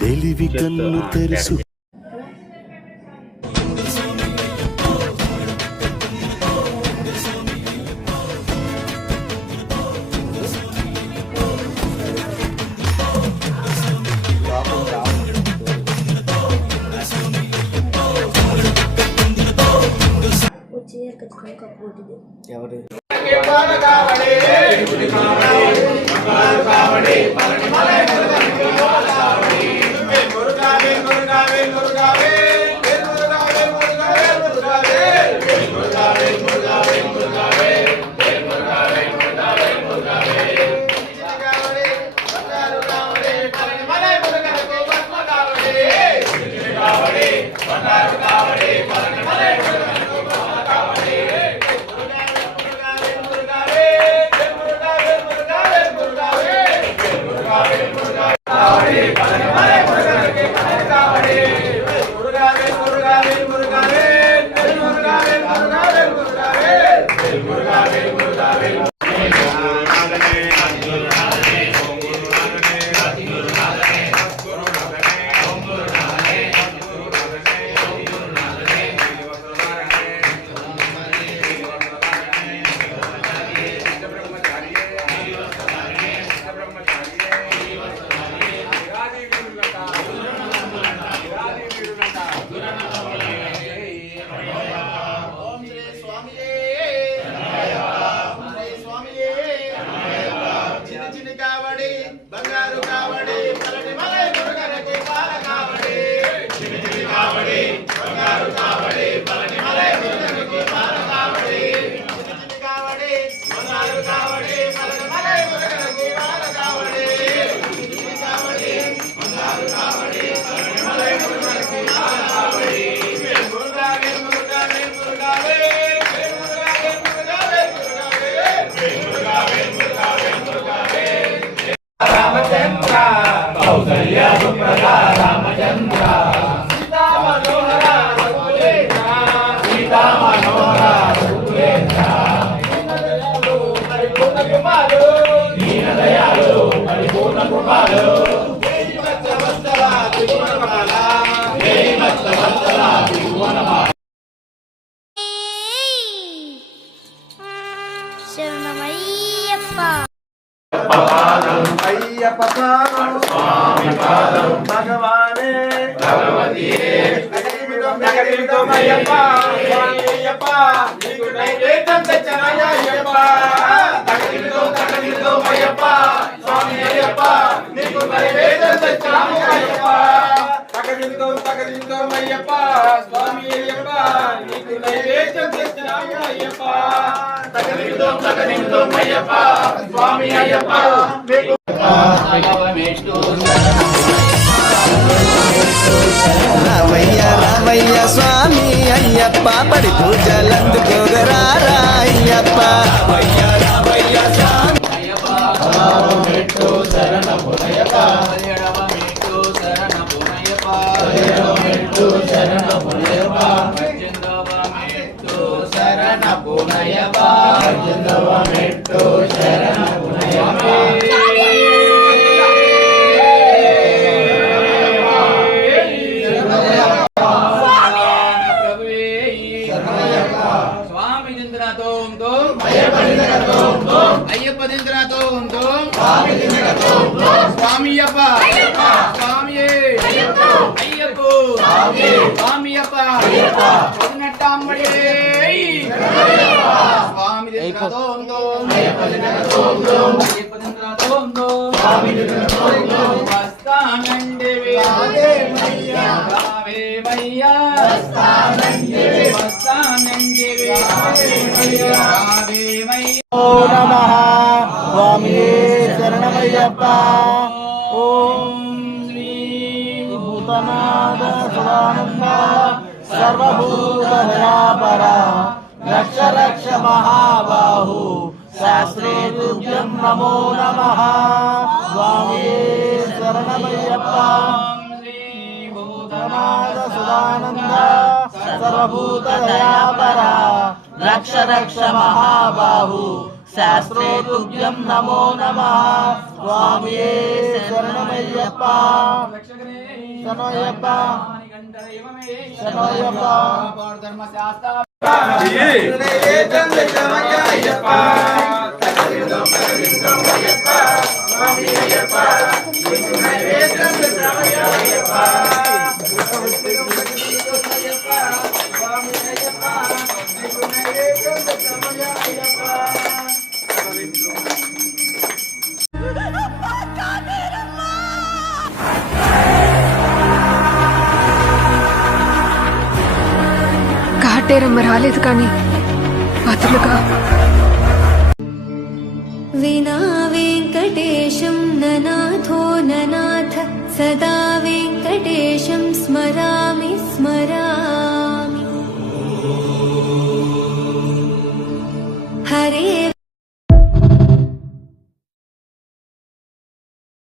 తెలివి కన్ను తెరుసు ఎవరు అయ్యప్ప భగవానే అయ్యప్ప నీకు నైవేద్యం తెచ్చనయ్యప్ప అయ్యప్ప స్వామి అయ్యప్ప నీకు నైవేద్యం తెచ్చనయ్యప్ప అయ్యప్ప స్వామి అయ్యప్ప నీకు నైవేద్యం తెచ్చనయ్యప్ప అయ్యప్ప స్వామి అయ్యప్ప రామయ్య రామయ్య స్వామి అయ్యప్ప పడి పూజలందుకోగరారా అయ్యప్ప శరణమయ్యప్ప. ఓం శ్రీ భూతనాథ శివానంద సర్వభూత దయాపర रक्ष रक्ष महाबाहु शास्त्रे तुभ्यं नमो नमः स्वामी शरणमय्यप्पा भूतनाथ सदानंद सर्वभूत दयापरा रक्ष रक्ष महाबाहु शास्त्रे तुभ्यं नमो नमः स्वामी शरणमय्यप्पा शरणमय्यप्पा शरणमय्यप्पा ధర్మశాస్త్ర కాటేరమ్మ రాలేదు కానీ బదులుగా विना वेङ्कटेशं ननाथो ननाथ सदा वेङ्कटेशं स्मरामि स्मरामि